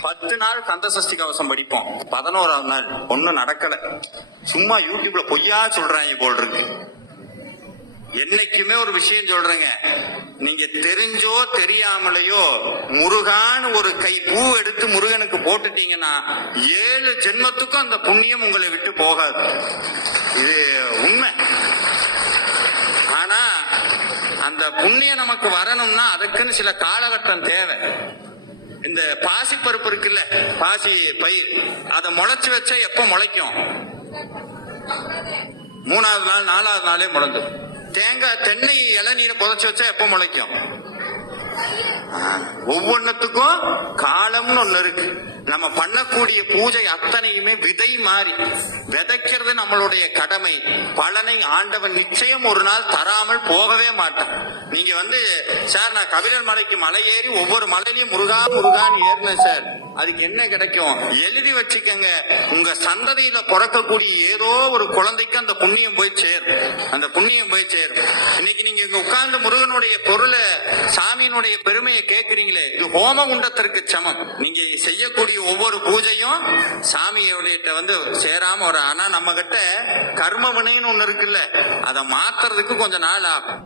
பத்து நாள் கந்த சஷ்டி கவசம் படிப்போம். பதினோராவது நாள். ஒன்னும் நடக்கல. சும்மா யூடியூப்ல பொய்யா சொல்றாங்க போல் இருக்கு. என்னைக்குமே ஒரு விஷயம் சொல்றேங்க. நீங்க தெரிஞ்சோ தெரியாமலையோ முருகான்னு ஒரு கை பூ எடுத்து முருகனுக்கு போட்டுட்டீங்கன்னா ஏழு ஜென்மத்துக்கும் அந்த புண்ணியம் உங்களை விட்டு போகாது. இது உண்மை. ஆனா அந்த புண்ணியம் நமக்கு வரணும்னா அதுக்குன்னு சில காலகட்டம் தேவை. இந்த பாசி பருப்பு இருக்குல்ல பாசி பயிர் அதை முளைச்சு வச்சா எப்ப முளைக்கும்? மூணாவது நாள் நாலாவது நாளே முளைஞ்சிடும் தேங்காய் தென்னை இளநீரை புதைச்சு வச்சா எப்ப முளைக்கும்? ஆ, காலம்னு ஒண்ணு இருக்கு. நம்ம பண்ணக்கூடிய பூஜை அத்தனையுமே விதை மாறி. விதைக்கிறது நம்மளுடைய கடமை. பலனை ஆண்டவன் நிச்சயம் ஒரு நாள் தராமல் போகவே மாட்டான். நீங்க வந்து சார் நான் கபிலர் மலைக்கு மலை ஏறி ஒவ்வொரு மலையிலயும் முருகா முருகான்னு ஏறினேன் சார். அதுக்கு என்ன கிடைக்கும்? எழுதி வச்சுக்கங்க. உங்க சந்ததியில பிறக்கக்கூடிய ஏதோ ஒரு குழந்தைக்கு அந்த புண்ணியம் போய் சேரும். அந்த புண்ணியம் போய் சேரும். இன்னைக்கு நீங்க இங்க உட்கார்ந்து முருகனுடைய பொருளை சாமியினுடைய பெருமையை கேட்கறீங்களே இது ஹோம குண்டத்திற்கு சமம். நீ செய்யக்கூடிய ஒவ்வொரு பூஜையும் சாமியோடைய வந்து சேராம வரும் ஆனா நம்ம கிட்ட கர்ம வினைன்னு ஒண்ணு இருக்குல்ல அதை மாத்துறதுக்கு கொஞ்சம் நாள் ஆகும்.